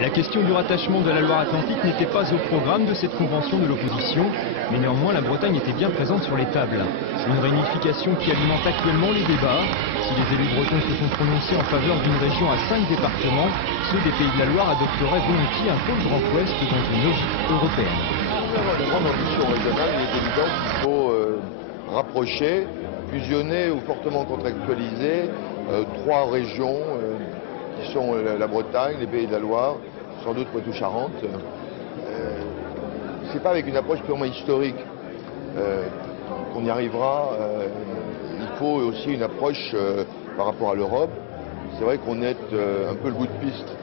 La question du rattachement de la Loire-Atlantique n'était pas au programme de cette convention de l'opposition, mais néanmoins la Bretagne était bien présente sur les tables. Une réunification qui alimente actuellement les débats. Si les élus bretons se sont prononcés en faveur d'une région à 5 départements, ceux des Pays de la Loire adopteraient volontiers un pôle Grand Ouest dans une logique européenne. Une grande ambition régionale, il est évident qu'il faut rapprocher, fusionner ou fortement contractualiser 3 régions qui sont la Bretagne, les Pays de la Loire, sans doute Poitou-Charentes. C'est pas avec une approche purement historique qu'on y arrivera. Il faut aussi une approche par rapport à l'Europe. C'est vrai qu'on est un peu le bout de piste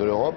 de l'Europe.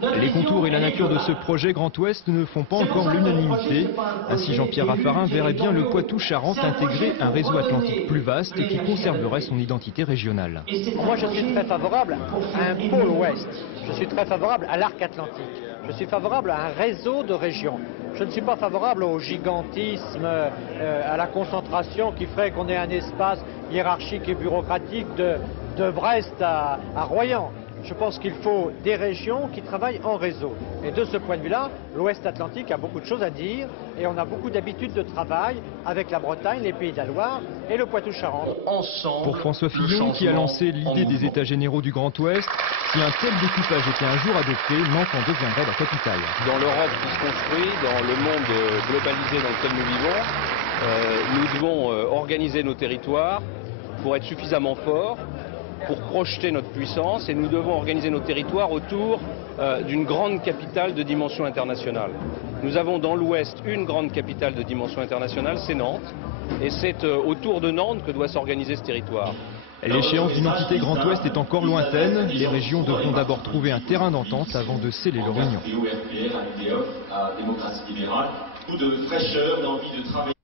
Les contours et la nature de ce projet Grand Ouest ne font pas encore l'unanimité. Ainsi, Jean-Pierre Raffarin verrait bien le Poitou-Charentes intégrer un réseau atlantique plus vaste et qui conserverait son identité régionale. Moi, je suis très favorable à un pôle ouest. Je suis très favorable à l'arc atlantique. Je suis favorable à un réseau de régions. Je ne suis pas favorable au gigantisme, à la concentration qui ferait qu'on ait un espace hiérarchique et bureaucratique de Brest à Royan. Je pense qu'il faut des régions qui travaillent en réseau. Et de ce point de vue-là, l'Ouest Atlantique a beaucoup de choses à dire et on a beaucoup d'habitudes de travail avec la Bretagne, les Pays de la Loire et le Poitou-Charentes. Pour François Fillon, qui a lancé l'idée des États généraux du Grand Ouest, si un tel découpage était un jour adopté, Nantes en deviendrait la capitale. Dans l'Europe qui se construit, dans le monde globalisé dans lequel nous vivons, nous devons organiser nos territoires pour être suffisamment forts, pour projeter notre puissance, et nous devons organiser nos territoires autour d'une grande capitale de dimension internationale. Nous avons dans l'Ouest une grande capitale de dimension internationale, c'est Nantes, et c'est autour de Nantes que doit s'organiser ce territoire. L'échéance d'une entité Grand Ouest est encore lointaine. Les régions devront d'abord trouver un terrain d'entente avant de sceller leur union. À démocratie libérale, ou de fraîcheur, d'envie de travailler.